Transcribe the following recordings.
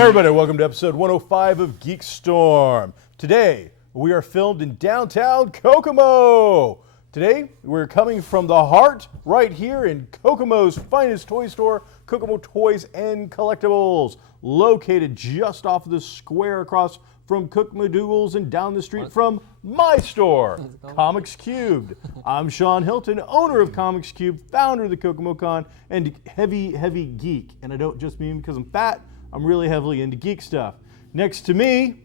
Hey everybody, welcome to episode 105 of GeekStorm. Today, we are filmed in downtown Kokomo. Today, we're coming from the heart right here in Kokomo's finest toy store, Kokomo Toys and Collectibles, located just off of the square across from Cook McDougal's and down the street from my store, Comics Cubed. I'm Sean Hilton, owner of Comics Cubed, founder of the Kokomo Con, and heavy geek. And I don't just mean because I'm fat, I'm really heavily into geek stuff. Next to me,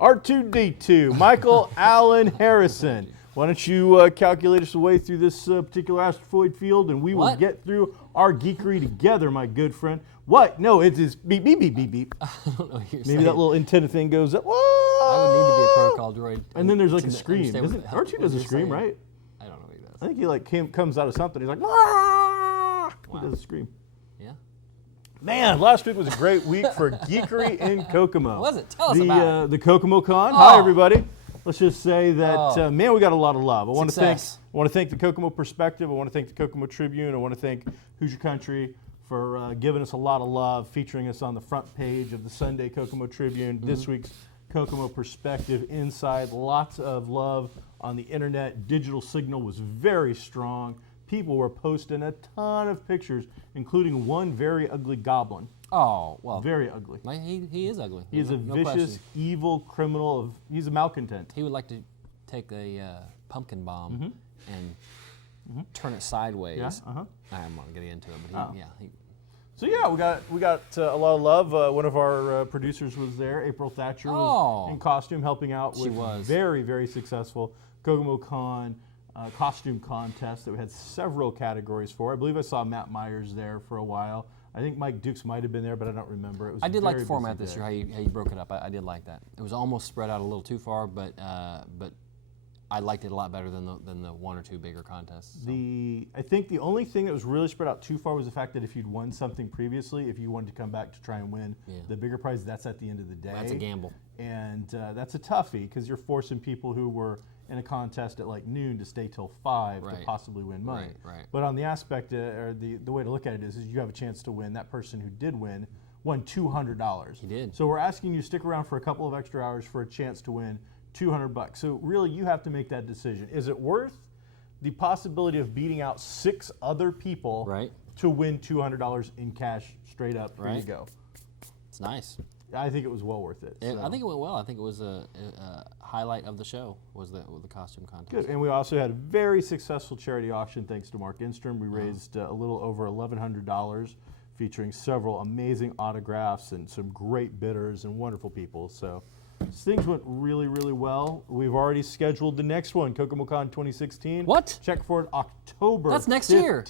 R2D2, Michael Allen Harrison. Why don't you calculate us a way through this particular asteroid field, and we will get through our geekery together, my good friend. What? No, it is beep, beep, beep, beep, beep. I don't know what you're Maybe saying. that little antenna thing goes up. Whoa! I would need to be a protocol droid. And then there's like a scream. R2 does a scream, right? I don't know what he does. I think he like comes out of something. He's like, Wah! He does a scream. Yeah? Man, last week was a great week for geekery in Kokomo. Was it? Tell us about it. The Kokomo Con. Hi, everybody. Let's just say that, man, we got a lot of love. I want to thank the Kokomo Perspective. I want to thank the Kokomo Tribune. I want to thank Who's Your Country for giving us a lot of love, featuring us on the front page of the Sunday Kokomo Tribune. This week's Kokomo Perspective inside. Lots of love on the internet. Digital signal was very strong. People were posting a ton of pictures, including one very ugly goblin. Oh, well. Very ugly. He is ugly. He is a vicious, evil criminal. He's a malcontent. He would like to take a pumpkin bomb and turn it sideways. Yeah, I'm not getting into it, but So yeah, we got a lot of love. One of our producers was there. April Thatcher was in costume, helping out with very, very successful Kokomo Con costume contest that we had several categories for. I believe I saw Matt Myers there for a while. I think Mike Dukes might have been there, but I don't remember. It was I did like the format this year, how you broke it up. I did like that. It was almost spread out a little too far, but I liked it a lot better than the one or two bigger contests. So. I think the only thing that was really spread out too far was the fact that if you'd won something previously, if you wanted to come back to try and win the bigger prize, that's at the end of the day. That's a gamble. And that's a toughie because you're forcing people who were in a contest at like noon to stay till 5 to possibly win money. Right. But on the aspect, or the way to look at it is you have a chance to win. That person who did win won $200. He did. So we're asking you to stick around for a couple of extra hours for a chance to win $200. So really, you have to make that decision. Is it worth the possibility of beating out 6 other people to win $200 in cash straight up? Here you go. It's nice. I think it was well worth it. I think it went well. I think it was a highlight of the show was the costume contest. Good, and we also had a very successful charity auction thanks to Mark Instrom. We raised a little over $1,100, featuring several amazing autographs and some great bidders and wonderful people. So things went really, really well. We've already scheduled the next one, KokomoCon 2016. What? Check for it October 15th. That's next year.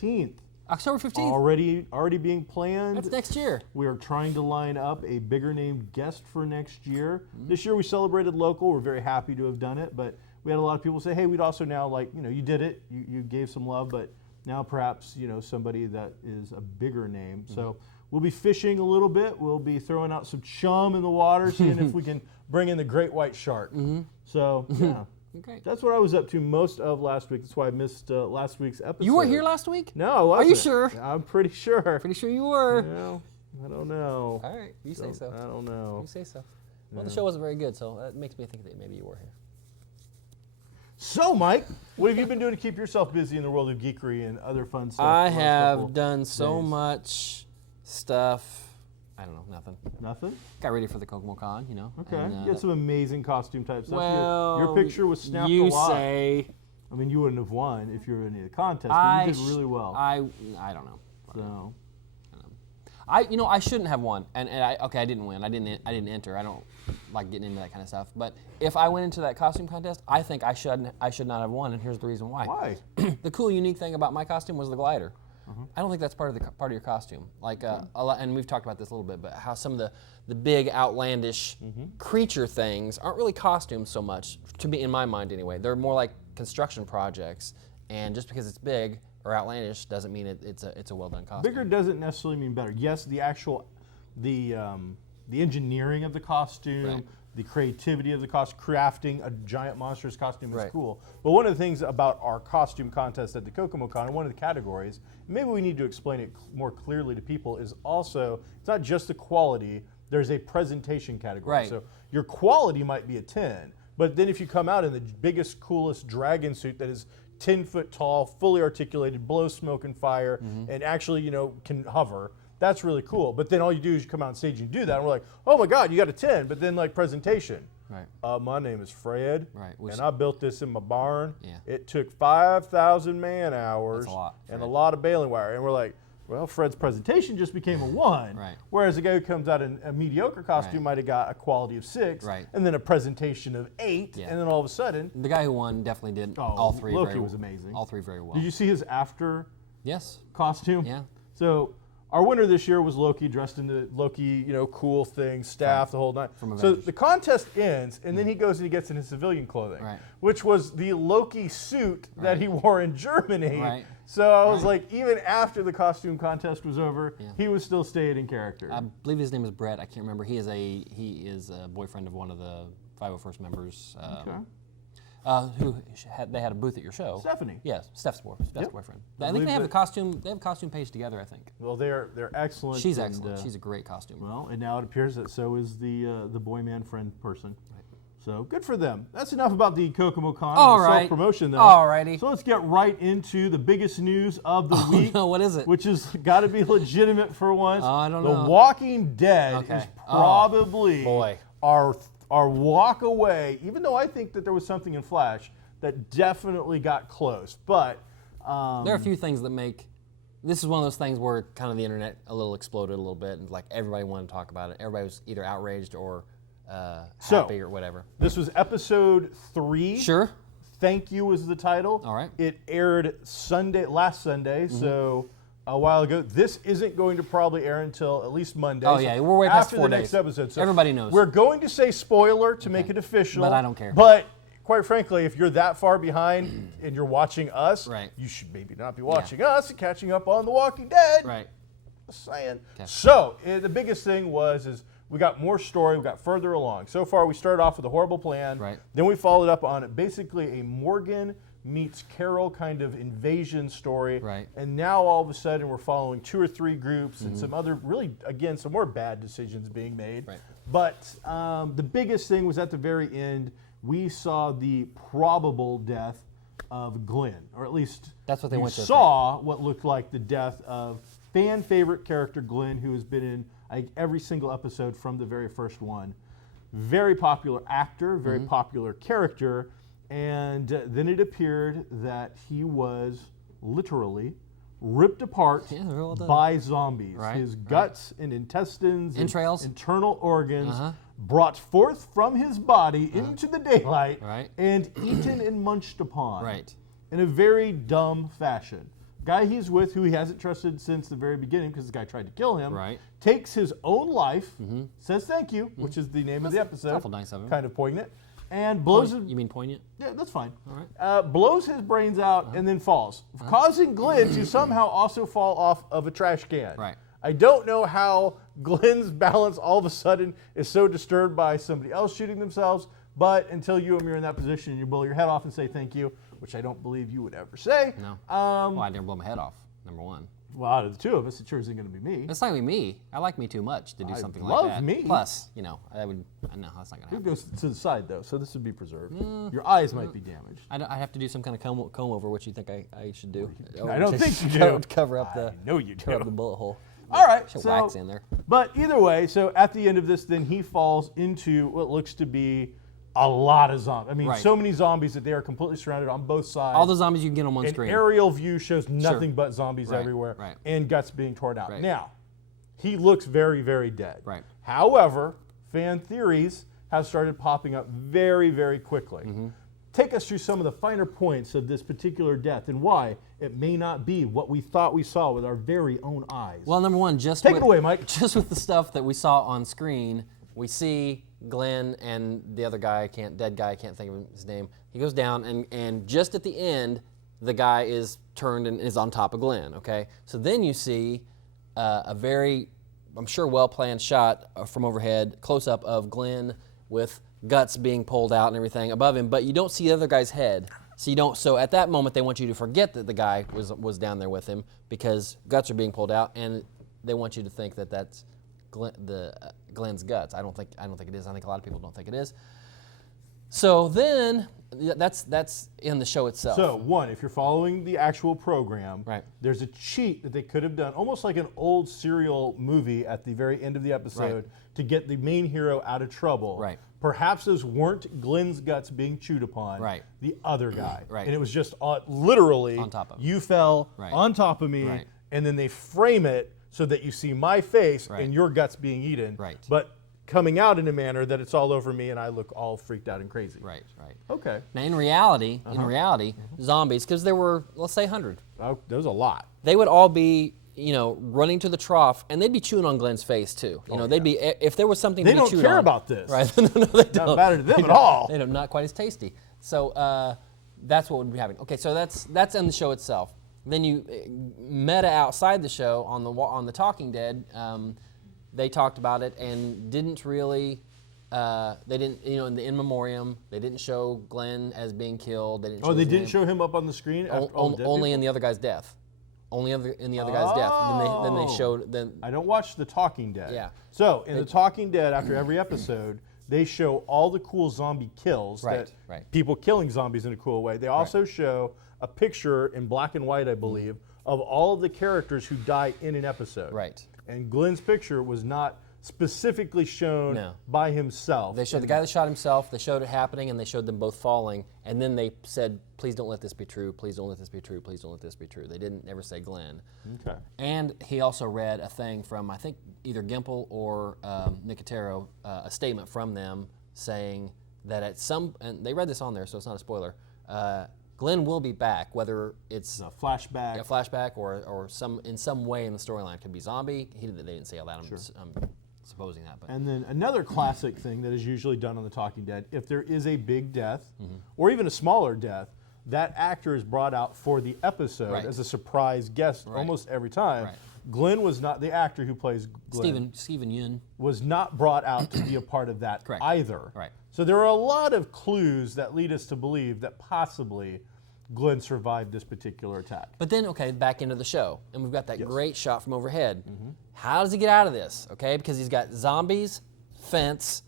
October 15th. Already being planned. That's next year. We are trying to line up a bigger name guest for next year. This year we celebrated local. We're very happy to have done it, but we had a lot of people say, hey, we'd also now you did it. You gave some love, but now perhaps, somebody that is a bigger name. So we'll be fishing a little bit. We'll be throwing out some chum in the water, seeing if we can bring in the great white shark. So, yeah. Okay. That's what I was up to most of last week. That's why I missed last week's episode. You weren't here last week? No, I wasn't. Are you sure? I'm pretty sure. Pretty sure you were. No, I don't know. All right, you say so. I don't know. You say so. Well, the show wasn't very good, so that makes me think that maybe you were here. So, Mike, what have you been doing to keep yourself busy in the world of geekery and other fun stuff? I have done so much stuff. I don't know, nothing. Nothing? Got ready for the Kokomo Con, Okay. And, you had some amazing costume type stuff. Well, your picture was snapped a lot. You say. I mean, you wouldn't have won if you were in any of the contests, but you did really well. I don't know. So. I shouldn't have won, and I didn't win. I didn't enter. I don't like getting into that kind of stuff. But if I went into that costume contest, I think I should not have won, and here's the reason why. Why? The cool, unique thing about my costume was the glider. I don't think that's part of your costume. Like a lot, and we've talked about this a little bit, but how some of the big outlandish creature things aren't really costumes so much, to be in my mind anyway. They're more like construction projects, and just because it's big or outlandish doesn't mean it's a well done costume. Bigger doesn't necessarily mean better. Yes, the actual the engineering of the costume, the creativity of the costume, crafting a giant monstrous costume is cool. But one of the things about our costume contest at the Kokomo Con, and one of the categories, maybe we need to explain it more clearly to people, is also, it's not just the quality, there's a presentation category. Right. So your quality might be a 10, but then if you come out in the biggest, coolest dragon suit that is 10 foot tall, fully articulated, blows smoke and fire, and actually, you know, can hover, that's really cool. But then all you do is you come out on stage and you do that, and we're like, oh my God, you got a 10. But then like presentation. Right. My name is Fred, Right. and I built this in my barn. Yeah. It took 5,000 man hours That's a lot, and a Fred. lot of baling wire. And we're like, well, Fred's presentation just became a 1. Right. Whereas a guy who comes out in a mediocre costume Right. might have got a quality of 6, Right. and then a presentation of 8, Yeah. and then all of a sudden, The guy who won definitely did all three. Loki very, was amazing. All three very well. did you see his after Yes. costume? Yeah. So our winner this year was Loki, dressed in the Loki, you know, cool thing, staff, the whole night. From So Avengers. the contest ends, and then he goes and he gets in his civilian clothing, Right. which was the Loki suit that he wore in Germany. Right. So I was Right. like, even after the costume contest was over, Yeah. he was still staying in character. I believe his name is Brett. I can't remember. He is a boyfriend of one of the 501st members. Who they had a booth at your show. Stephanie. Yes, Steph's Yep. boyfriend. I I think believe they have that- the costume. They have a costume page together. I think. Well, they're excellent. She's and, excellent. She's a great costume. well, and now it appears that so is the boy man friend person. So good for them. That's enough about the Kokomo Con All and right. self-promotion, though. Alrighty. So let's get right into the biggest news of the week. no, what is it? Which has got to be legitimate for once. Oh, I don't The know. Walking Dead Okay. is Oh, probably boy. our walk away, even though I think that there was something in Flash that definitely got close. But There are a few things that make. This is one of those things where kind of the internet a little exploded a little bit, and like everybody wanted to talk about it. Everybody was either outraged or So- happy or whatever. this was episode 3. Sure. Thank You was the title. All right. It aired last Sunday, so a while ago. This isn't going to probably air until at least Monday. Oh, so yeah, we're way past after 4 the next days. episode. So Everybody knows. We're going to say spoiler to make it official. But I don't care. But quite frankly, if you're that far behind and you're watching us, Right. you should maybe not be watching us and catching up on The Walking Dead. Right. Just saying. Okay. So the biggest thing is we got more story, we got further along. So far, we started off with a horrible plan. Right. Then we followed up on basically a Morgan meets Carol kind of invasion story. Right. And now all of a sudden we're following 2 or 3 groups and some other really, again, some more bad decisions being made. Right. But the biggest thing was at the very end, we saw the probable death of Glenn, or at least That's what they you went to saw what looked like the death of fan favorite character Glenn, who has been in every single episode from the very first one. Very popular actor, very popular character, and then it appeared that he was literally ripped apart Yeah, well done. by zombies. Right, His right. guts and intestines, and Entrails. internal organs Uh-huh. brought forth from his body into the daylight Right. and eaten and munched upon Right. in a very dumb fashion. Guy he's with, who he hasn't trusted since the very beginning because the guy tried to kill him, Right. takes his own life, says thank you, which is the name of the That's episode, awful nice of him. kind of poignant, and blows You mean poignant? yeah, that's fine. All right. Uh-huh. Blows his brains out and then falls, causing Glenn to somehow also fall off of a trash can. Right. I don't know how Glenn's balance all of a sudden is so disturbed by somebody else shooting themselves, but until you and me are in that position, you blow your head off and say thank you, which I don't believe you would ever say. No. Well, I never blow my head off. Number one. Well, out of the two of us, it sure isn't going to be me. It's not gonna be me. I like me too much to do something love like that. me. Plus, you know, I would. No, that's not gonna It happen. goes to the side though, so this would be preserved. Your eyes might be damaged. I have to do some kind of comb over, what you think I should do. I don't To think you cover- do. Cover up the. I know you Cover up do. the bullet hole. All right, Should so wax in there. But either way, so at the end of this, then he falls into what looks to be a lot of zombies. I mean, Right. so many zombies that they are completely surrounded on both sides. All the zombies you can get on one An screen. aerial view shows nothing Sure. but zombies Right, everywhere right. and guts being torn out. Right. Now, he looks very, very dead. Right. However, fan theories have started popping up very, very quickly. Mm-hmm. Take us through some of the finer points of this particular death and why it may not be what we thought we saw with our very own eyes. Well, number one, Take it away, Mike. Just with the stuff that we saw on screen, we see Glenn and the other guy, dead guy, I can't think of his name. He goes down, and just at the end, the guy is turned and is on top of Glenn. Okay, so then you see a very, I'm sure, well-planned shot from overhead, close-up of Glenn with guts being pulled out and everything above him, but you don't see the other guy's head. So you don't. So at that moment, they want you to forget that the guy was down there with him because guts are being pulled out, and they want you to think that that's Glenn's guts. I don't think it is. I think a lot of people don't think it is. So then, that's in the show itself. So one, if you're following the actual program, Right. there's a cheat that they could have done, almost like an old serial movie at the very end of the episode, to get the main hero out of trouble. Right. Perhaps those weren't Glenn's guts being chewed upon. Right. The other guy. Right. And it was just literally On top of him. you fell Right. on top of me, Right. and then they frame it so that you see my face Right. and your guts being eaten. Right. But coming out in a manner that it's all over me and I look all freaked out and crazy. Right. Okay. Now, in reality, zombies, because there were, let's say, 100. Oh, there's a lot. They would all be, running to the trough, and they'd be chewing on Glenn's face too. They'd be, if there was something They to be don't chewed care on, about this. right? No, they don't. Not matter to them They at don't. all. They don't, not quite as tasty. So that's what would be happening. Okay, so that's in the show itself. Then you meta outside the show on the Talking Dead. They talked about it and didn't really. They didn't, in the in memoriam, they didn't show Glenn as being killed. They didn't. Oh, they didn't show him up on the screen after all the dead only people? in the other guy's death. Only in the other guy's death. Then they showed. Then I don't watch The Talking Dead. Yeah. So in The Talking Dead, after every episode, they show all the cool zombie kills. Right, That people killing zombies in a cool way. They also show a picture in black and white, I believe, of all of the characters who die in an episode. Right. And Glenn's picture was not specifically shown by himself. They showed the guy that shot himself, they showed it happening, and they showed them both falling, and then they said, please don't let this be true, please don't let this be true, please don't let this be true. They didn't ever say Glenn. Okay. And he also read a thing from, I think, either Gimple or Nicotero, a statement from them saying that and they read this on there, so it's not a spoiler, Glenn will be back, whether it's a flashback. a flashback or in some way in the storyline. It could be zombie. They didn't say all that. I'm supposing that. But. And then another classic thing that is usually done on The Talking Dead, if there is a big death or even a smaller death, that actor is brought out for the episode as a surprise guest almost every time. Right. Glenn was not, the actor who plays Glenn, Stephen Yun, was not brought out to be a part of that either. Right. So there are a lot of clues that lead us to believe that possibly Glenn survived this particular attack. But then, back into the show, and we've got that great shot from overhead. How does he get out of this? Okay, because he's got zombies, fence,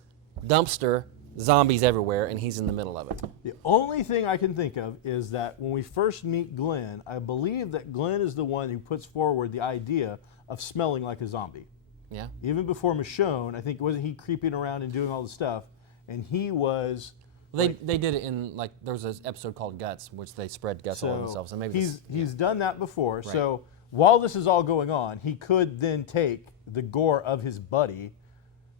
dumpster, zombies everywhere, and he's in the middle of it. The only thing I can think of is that when we first meet Glenn, I believe that Glenn is the one who puts forward the idea of smelling like a zombie. Yeah. Even before Michonne, I think, wasn't he creeping around and doing all the stuff? And he was... Well, they did it in, there was an episode called Guts, which they spread guts all over themselves. And maybe he's done that before. Right. So while this is all going on, he could then take the gore of his buddy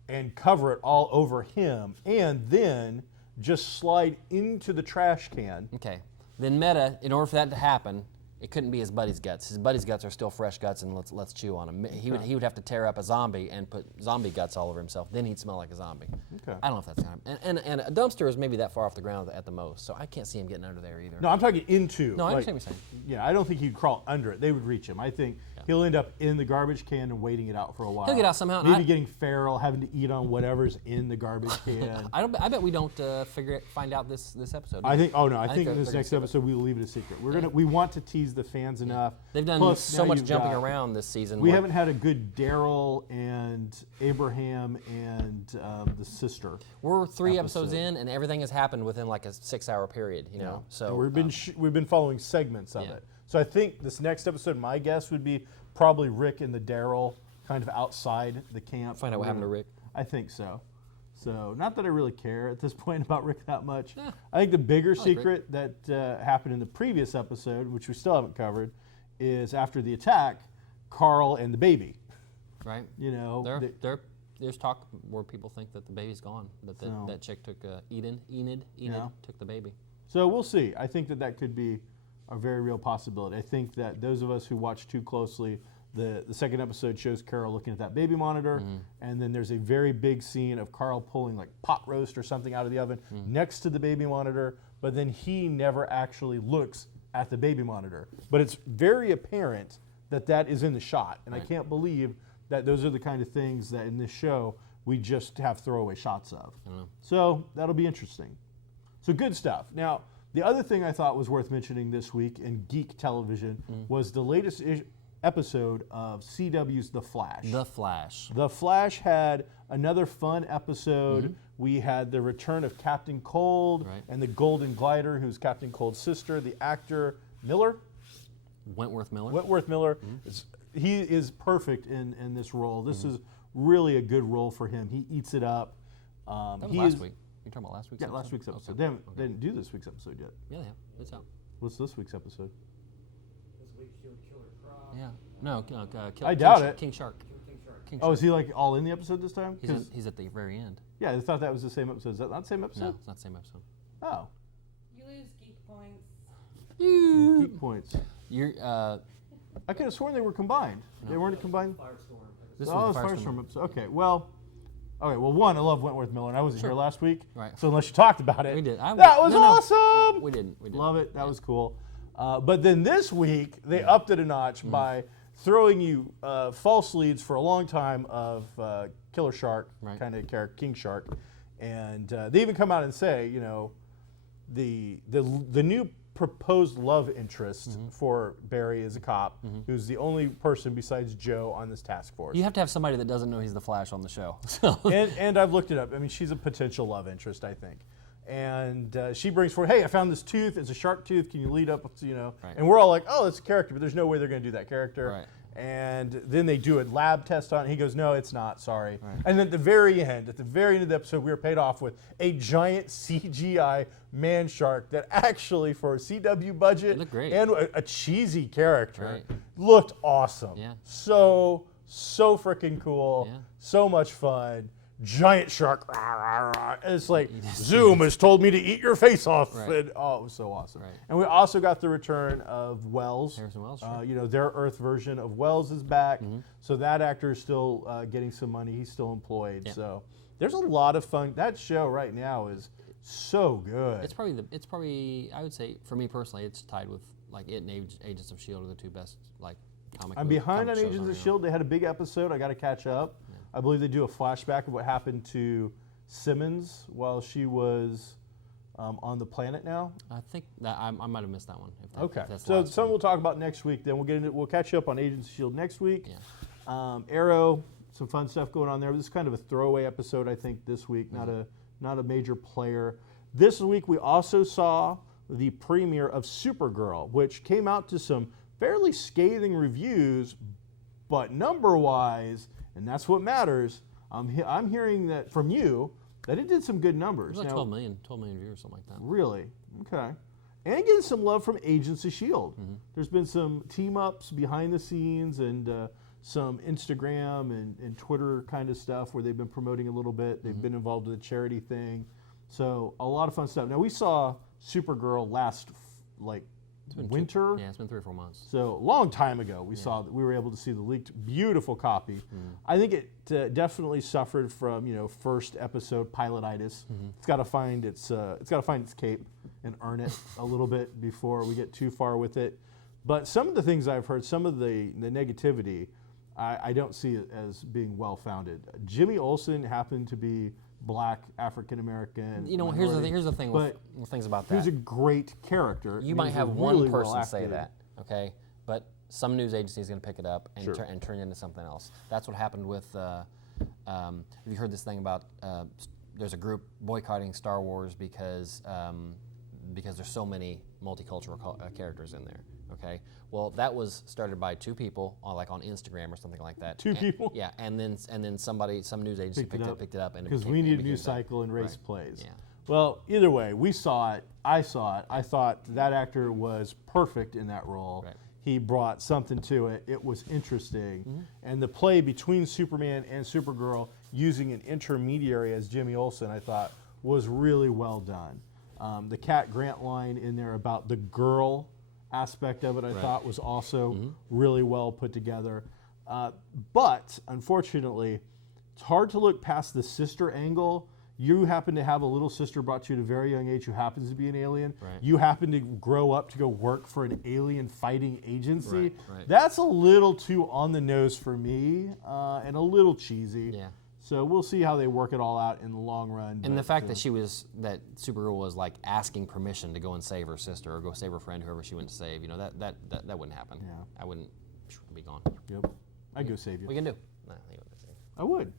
and cover it all over him, and then just slide into the trash can. Okay. Then meta, in order for that to happen, it couldn't be his buddy's guts. His buddy's guts are still fresh guts, and let's chew on them. He would have to tear up a zombie and put zombie guts all over himself. Then he'd smell like a zombie. Okay. I don't know if that's gonna happen. And a dumpster is maybe that far off the ground at the most, so I can't see him getting under there either. No, I'm talking into. No, I understand what you're saying. Yeah, I don't think he'd crawl under it. They would reach him. I think he'll end up in the garbage can and waiting it out for a while. He'll get out somehow. Maybe getting feral, having to eat on whatever's in the garbage can. I bet we don't find out this episode. I think. Oh no, I think in this next episode we will leave it a secret. We want to tease the fans enough. They've done so much jumping around this season. We haven't had a good Daryl and Abraham and the sister. We're 3 episodes in, and everything has happened within like a 6-hour period. You know, so we've been following segments of it. So I think this next episode, my guess would be probably Rick and the Daryl kind of outside the camp. Find out what happened to Rick. I think so. So not that I really care at this point about Rick that much. I think the bigger secret that happened in the previous episode, which we still haven't covered, is after the attack, Carl and the baby. Right. You know, there's talk where people think that the baby's gone, that that chick took Enid took the baby. So we'll see. I think that could be a very real possibility. I think that those of us who watch too closely, the second episode shows Carol looking at that baby monitor, and then there's a very big scene of Carl pulling like pot roast or something out of the oven next to the baby monitor, but then he never actually looks at the baby monitor. But it's very apparent that is in the shot, and I can't believe that those are the kind of things that in this show we just have throwaway shots of. So that'll be interesting. So good stuff. Now, the other thing I thought was worth mentioning this week in geek television was the latest episode of CW's The Flash. The Flash. The Flash had another fun episode. We had the return of Captain Cold and the Golden Glider, who's Captain Cold's sister, the actor Miller. Wentworth Miller. Wentworth Miller. He is perfect in this role. This is really a good role for him. He eats it up. That was last week. You're talking about last week's episode? Yeah, last week's episode. Okay. They didn't do this week's episode yet. Yeah, they have. It's out. What's this week's episode? This week, Killer Croc. Yeah. No, I doubt it. King Shark. King Oh, Shark. is he like all in the episode this time? He's at the very end. Yeah, I thought that was the same episode. Is that not the same episode? No, it's not the same episode. Oh. You lose geek points. Geek points. You're, I could have sworn they were combined. They weren't combined? Firestorm. this Oh, was it's the Firestorm episode. Okay, well, one, I love Wentworth Miller, and I wasn't here last week. Right. So unless you talked about it, We did. that was no, no. awesome. We didn't. We didn't. Love it. That was cool. But then this week, they upped it a notch by throwing you false leads for a long time of Killer Shark, kind of character, King Shark. And they even come out and say, you know, the new proposed love interest for Barry is a cop who's the only person besides Joe on this task force. You have to have somebody that doesn't know he's the Flash on the show. So. and I've looked it up. I mean, she's a potential love interest, I think. And she brings forward, hey, I found this tooth. It's a shark tooth. Can you lead up, you know? Right. And we're all like, oh, it's a character, but there's no way they're going to do that character. Right. And then they do a lab test on it. He goes, no, it's not. Sorry. Right. And then at the very end of the episode, we were paid off with a giant CGI man shark that actually, for a CW budget It looked great. and a cheesy character, Right. looked awesome. Yeah. So freaking cool. Yeah. So much fun. Giant shark. Rah, rah, rah. And it's like, Zoom has told me to eat your face off. Right. And, oh, it was so awesome. Right. And we also got the return of Wells. Harrison Wells, sure. You know, their Earth version of Wells is back. So that actor is still getting some money. He's still employed. Yeah. So there's a lot of fun. That show right now is so good. It's probably I would say for me personally, it's tied with like it and Agents of Shield are the two best like comic. I'm behind on shows Agents of right now. S.H.I.E.L.D. They had a big episode. I got to catch up. I believe they do a flashback of what happened to Simmons while she was on the planet now. I think that I might have missed that one. If that, Okay, if that's the so last some one. we'll talk about next week. Then we'll catch you up on Agents of S.H.I.E.L.D. next week. Yeah. Arrow, some fun stuff going on there. This is kind of a throwaway episode, I think, this week. Not a major player. This week we also saw the premiere of Supergirl, which came out to some fairly scathing reviews, but number-wise, and that's what matters. I'm hearing that from you that it did some good numbers. It was like Now, 12 million viewers, something like that. Really? Okay. And getting some love from Agents of S.H.I.E.L.D. There's been some team-ups behind the scenes and some Instagram and Twitter kind of stuff where they've been promoting a little bit. They've been involved with a charity thing. So a lot of fun stuff. Now, we saw Supergirl last, winter. Yeah, it's been 3 or 4 months. So a long time ago, we saw that we were able to see the leaked, beautiful copy. I think it definitely suffered from first episode pilotitis. It's got to find its cape and earn it a little bit before we get too far with it. But some of the things I've heard, some of the negativity, I don't see it as being well founded. Jimmy Olsen happened to be Black, African American. Here's the thing with things about that. He's a great character. You and might he's have really one person well say acted. that, okay? But some news agency is going to pick it up and, Sure. and turn it into something else. That's what happened with. Have you heard this thing about? There's a group boycotting Star Wars because there's so many multicultural characters in there. Okay. Well, that was started by 2 people, on Instagram or something like that. 2 people? Yeah, and then some news agency picked it up, and because it we became, need it a new became cycle and race Right. plays. Yeah. Well, either way, we saw it. I saw it. I thought that actor was perfect in that role. Right. He brought something to it. It was interesting, and the play between Superman and Supergirl using an intermediary as Jimmy Olsen, I thought, was really well done. The Cat Grant line in there about the girl aspect of it, I thought was also really well put together. But unfortunately, it's hard to look past the sister angle. You happen to have a little sister brought to you at a very young age who happens to be an alien. Right. You happen to grow up to go work for an alien fighting agency. Right. That's a little too on the nose for me and a little cheesy. Yeah. So we'll see how they work it all out in the long run. And the but, fact that Supergirl was like asking permission to go and save her sister or go save her friend, whoever she went to save, that wouldn't happen. Yeah. I wouldn't. It'll be gone. Yep. I'd go save you. We can do. No, I think we'll go save. I would.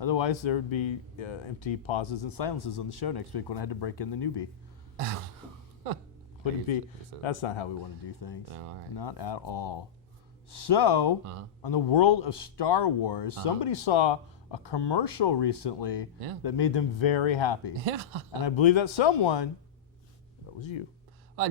Otherwise, there would be empty pauses and silences on the show next week when I had to break in the newbie. Wouldn't be. That's not how we want to do things. No, all right. Not at all. So, on the world of Star Wars, somebody saw a commercial recently that made them very happy. Yeah. And I believe that someone, that was you.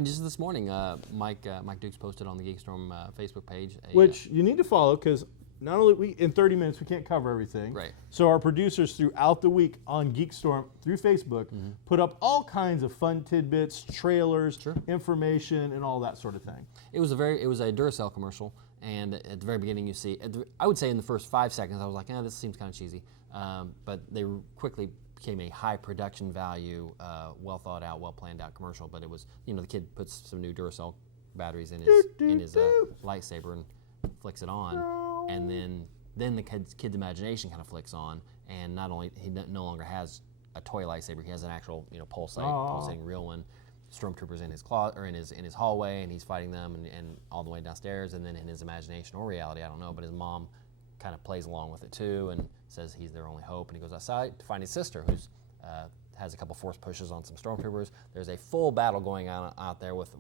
Just this morning, Mike Dukes posted on the GeekStorm Facebook page. Which you need to follow because not only in 30 minutes we can't cover everything. Right. So our producers throughout the week on GeekStorm through Facebook put up all kinds of fun tidbits, trailers, information, and all that sort of thing. It was a Duracell commercial, and at the very beginning you see, I would say in the first 5 seconds I was like, this seems kind of cheesy, but they quickly became a high production value, well thought out, well planned out commercial. But it was, the kid puts some new Duracell batteries in his lightsaber and flicks it on, and then the kid's imagination kind of flicks on, and not only he no longer has a toy lightsaber, he has an actual pulsating real one. Stormtroopers in his in his hallway, and he's fighting them, and all the way downstairs, and then in his imagination or reality, I don't know, but his mom kind of plays along with it too, and says he's their only hope, and he goes outside to find his sister, who's has a couple force pushes on some stormtroopers. There's a full battle going on out there with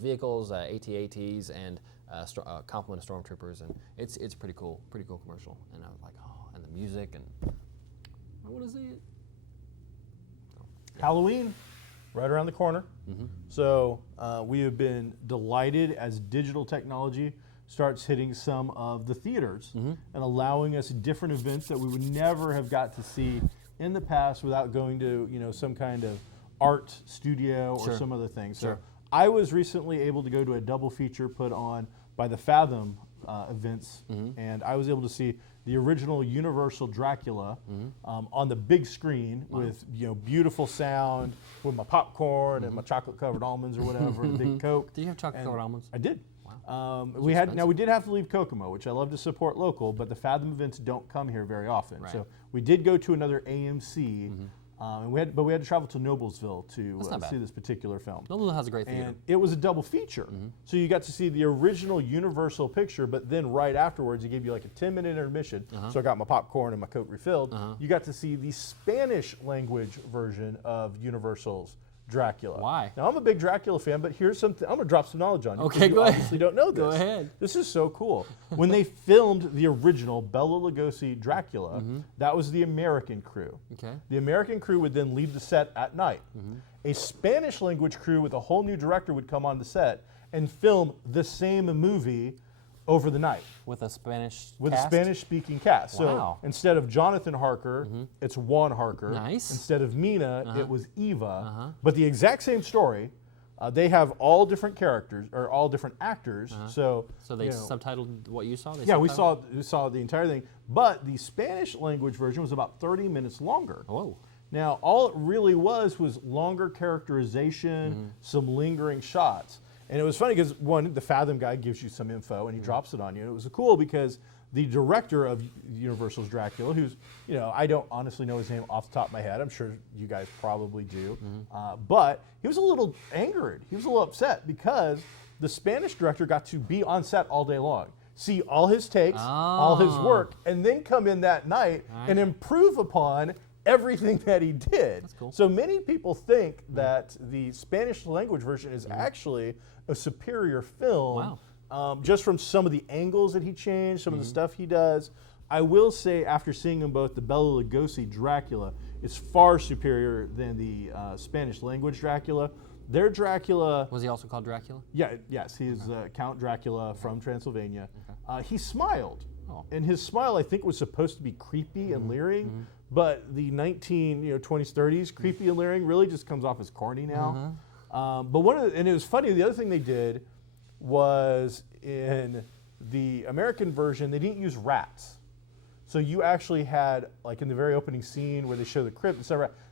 vehicles, AT-ATs, and a complement of stormtroopers, and it's pretty cool commercial. And I was like, and the music, and I want to see it. Halloween, right around the corner. So we have been delighted as digital technology starts hitting some of the theaters and allowing us different events that we would never have got to see in the past without going to some kind of art studio or some other thing. So I was recently able to go to a double feature put on by the Fathom events, and I was able to see the original Universal Dracula on the big screen with beautiful sound, with my popcorn and my chocolate covered almonds or whatever, and a big Coke. Did you have chocolate covered almonds? I did. Wow. We did have to leave Kokomo, which I love to support local, but the Fathom events don't come here very often. Right. So we did go to another AMC, and we had to travel to Noblesville to see this particular film. Noblesville has a great theater. And it was a double feature. So you got to see the original Universal picture, but then right afterwards, he gave you like a 10-minute intermission. So I got my popcorn and my Coke refilled. You got to see the Spanish language version of Universal's Dracula. Why? Now, I'm a big Dracula fan, but here's something. I'm going to drop some knowledge on you. Okay, you go ahead. obviously don't know this. Go ahead. This is so cool. When they filmed the original Bela Lugosi Dracula, that was the American crew. Okay. The American crew would then leave the set at night. A Spanish language crew with a whole new director would come on the set and film the same movie over the night. With a Spanish With cast? a Spanish-speaking cast. Wow. So instead of Jonathan Harker, it's Juan Harker. Nice. Instead of Mina, it was Eva. But the exact same story. They have all different characters, or all different actors. So they subtitled what you saw? we saw the entire thing. But the Spanish language version was about 30 minutes longer. Oh. Now, all it really was longer characterization, some lingering shots. And it was funny because, one, the Fathom guy gives you some info and he drops it on you. And it was cool because the director of Universal's Dracula, who's, I don't honestly know his name off the top of my head. I'm sure you guys probably do. But he was a little angered. He was a little upset because the Spanish director got to be on set all day long, see all his takes, all his work, and then come in that night and improve upon everything that he did. That's cool. So many people think that the Spanish language version is actually a superior film. Wow. Just from some of the angles that he changed, some of the stuff he does. I will say, after seeing them both, the Bela Lugosi Dracula is far superior than the Spanish language Dracula. Their Dracula... Was he also called Dracula? Yes, he's Count Dracula from Transylvania. He smiled. Oh. And his smile, I think, was supposed to be creepy and leering, but the 1920s, 30s creepy and leering really just comes off as corny now. But and it was funny, the other thing they did was in the American version, they didn't use rats. So you actually had, like in the very opening scene where they show the crypt,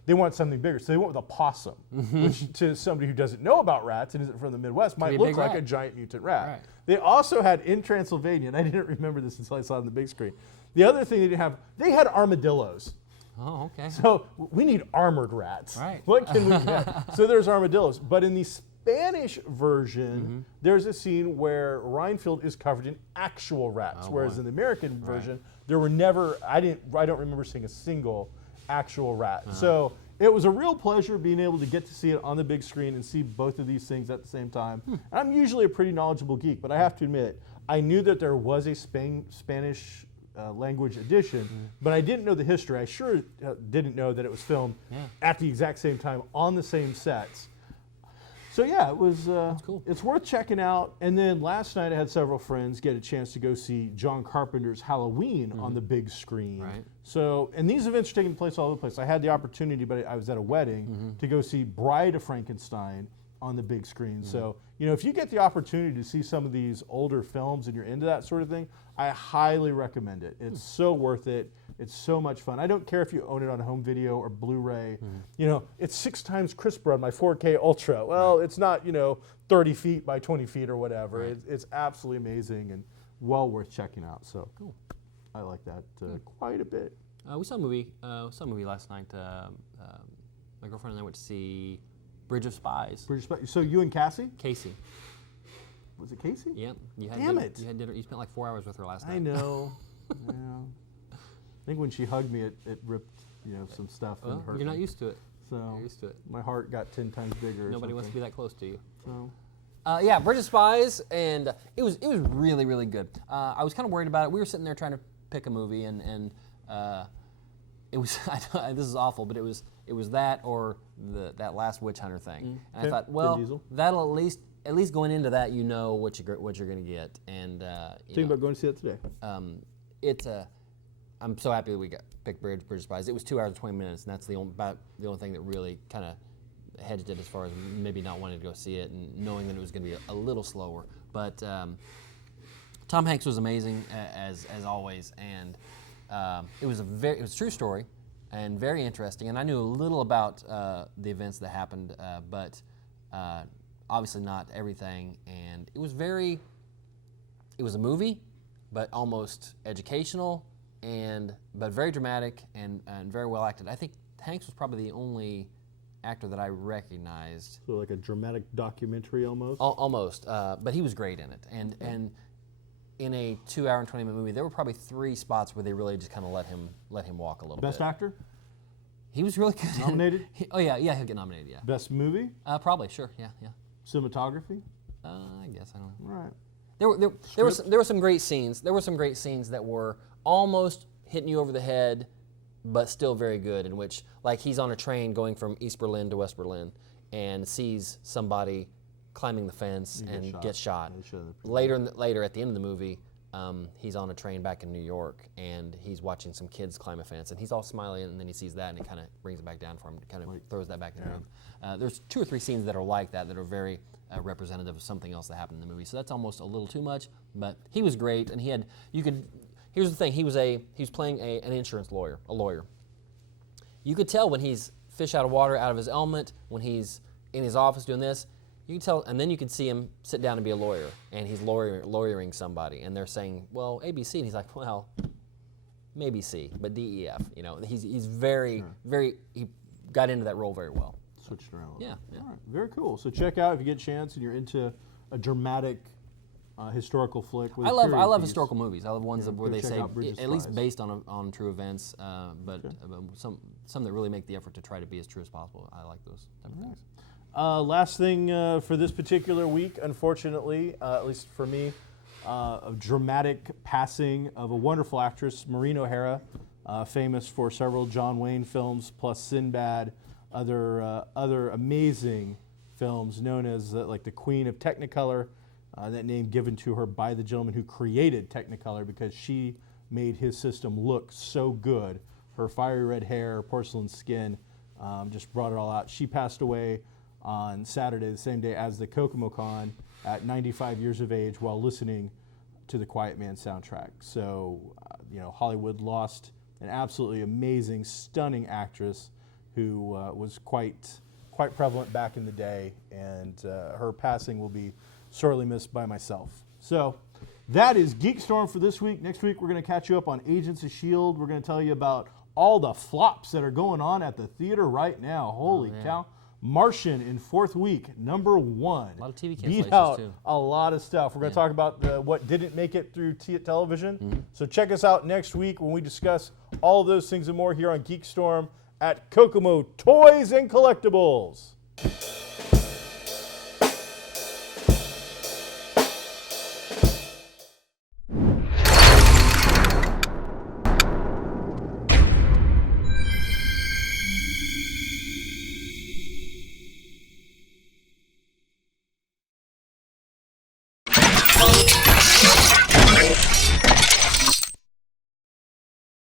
they want something bigger. So they went with a possum, which to somebody who doesn't know about rats and isn't from the Midwest might look like a giant mutant rat. Right. They also had in Transylvania, and I didn't remember this until I saw it on the big screen. The other thing they didn't have, they had armadillos. Oh, okay. So we need armored rats. Right. What can we get? So there's armadillos. But in the Spanish version, there's a scene where Reinfeld is covered in actual rats, whereas in the American version, there were never. I don't remember seeing a single actual rat. So it was a real pleasure being able to get to see it on the big screen and see both of these things at the same time. And I'm usually a pretty knowledgeable geek, but I have to admit, I knew that there was a Spanish language edition, but I didn't know the history. I sure didn't know that it was filmed at the exact same time on the same sets. So yeah, it was. cool. It's worth checking out. And then last night I had several friends get a chance to go see John Carpenter's Halloween on the big screen. Right. So, and these events are taking place all over the place. I had the opportunity, but I was at a wedding to go see Bride of Frankenstein on the big screen. So, you know, if you get the opportunity to see some of these older films and you're into that sort of thing, I highly recommend it. It's so worth it. It's so much fun. I don't care if you own it on home video or Blu-ray. You know, it's 6 times crisper on my 4K Ultra. Well, it's not, you know, 30 feet by 20 feet or whatever. It's absolutely amazing and well worth checking out. So Cool. I like that quite a bit. We saw a movie. Last night. My girlfriend and I went to see Bridge of Spies. So you and Cassie? Casey. Was it Casey? Yeah. You had Damn dinner, it. You had dinner. You spent like 4 hours with her last night. I know. Yeah. I think when she hugged me, it ripped, you know, some stuff and Well, hurt you're not me. used to it. So You're used to it. my heart got 10 times bigger. Nobody wants to be that close to you. So Yeah, Bridge of Spies, and it was really, really good. I was kind of worried about it. We were sitting there trying to pick a movie, and it was this is awful, but it was that or that last witch hunter thing. And Okay. I thought, Vin well, Diesel. that'll at least going into that, you know what you're going to get. And thinking about going to see it today. it's a. I'm so happy that we picked Bridge of Spies. It was 2 hours and 20 minutes, and that's the only thing that really kind of hedged it as far as maybe not wanting to go see it and knowing that it was going to be a little slower. But Tom Hanks was amazing as always, and it was a true story and very interesting. And I knew a little about the events that happened, but obviously not everything. And it was a movie, but almost educational, but very dramatic and very well acted. I think Hanks was probably the only actor that I recognized. So like a dramatic documentary almost? Almost, but he was great in it. And in a 2 hour and 20 minute movie, there were probably 3 spots where they really just kind of let him walk a little bit. Best actor? He was really good. Nominated? Yeah, he'll get nominated. Yeah. Best movie? Probably, sure. Yeah. Cinematography? I guess I don't know. Right. There were some great scenes. There were some great scenes that were almost hitting you over the head, but still very good. In which, like, he's on a train going from East Berlin to West Berlin, and sees somebody climbing the fence and gets shot. Later at the end of the movie, he's on a train back in New York, and he's watching some kids climb a fence, and he's all smiling, and then he sees that, and it kind of brings it back down for him, kind of throws that back in the room. There's 2 or 3 scenes that are like that are very representative of something else that happened in the movie. So that's almost a little too much, but he was great, and here's the thing, he was playing an insurance lawyer, a lawyer. You could tell when he's fish out of water, out of his element, when he's in his office doing this, you can tell, and then you can see him sit down and be a lawyer, and he's lawyering somebody, and they're saying, well, ABC, and he's like, well, maybe C, but D, E, F. You know, he's very, he got into that role very well. Switched around a little bit. Yeah. All right. Very cool. So check out if you get a chance and you're into a dramatic historical flick. With I a love period piece. historical movies. I love ones where go they check say out Bridge of at least Spies. based on true events, but some that really make the effort to try to be as true as possible. I like those type of things. Last thing for this particular week, unfortunately, at least for me, a dramatic passing of a wonderful actress, Maureen O'Hara, famous for several John Wayne films, plus Sinbad, other amazing films, known as like the Queen of Technicolor, that name given to her by the gentleman who created Technicolor because she made his system look so good. Her fiery red hair, porcelain skin, just brought it all out. She passed away on Saturday, the same day as the Kokomo Con, at 95 years of age while listening to the Quiet Man soundtrack. So, Hollywood lost an absolutely amazing, stunning actress who was quite prevalent back in the day, and her passing will be sorely missed by myself. So, that is GeekStorm for this week. Next week, we're going to catch you up on Agents of S.H.I.E.L.D. We're going to tell you about all the flops that are going on at the theater right now. Holy cow. Martian in 4th week, number 1. A lot of TV Beat cancellations, out too. a lot of stuff. We're going to talk about what didn't make it through television. So check us out next week when we discuss all of those things and more here on GeekStorm at Kokomo Toys and Collectibles.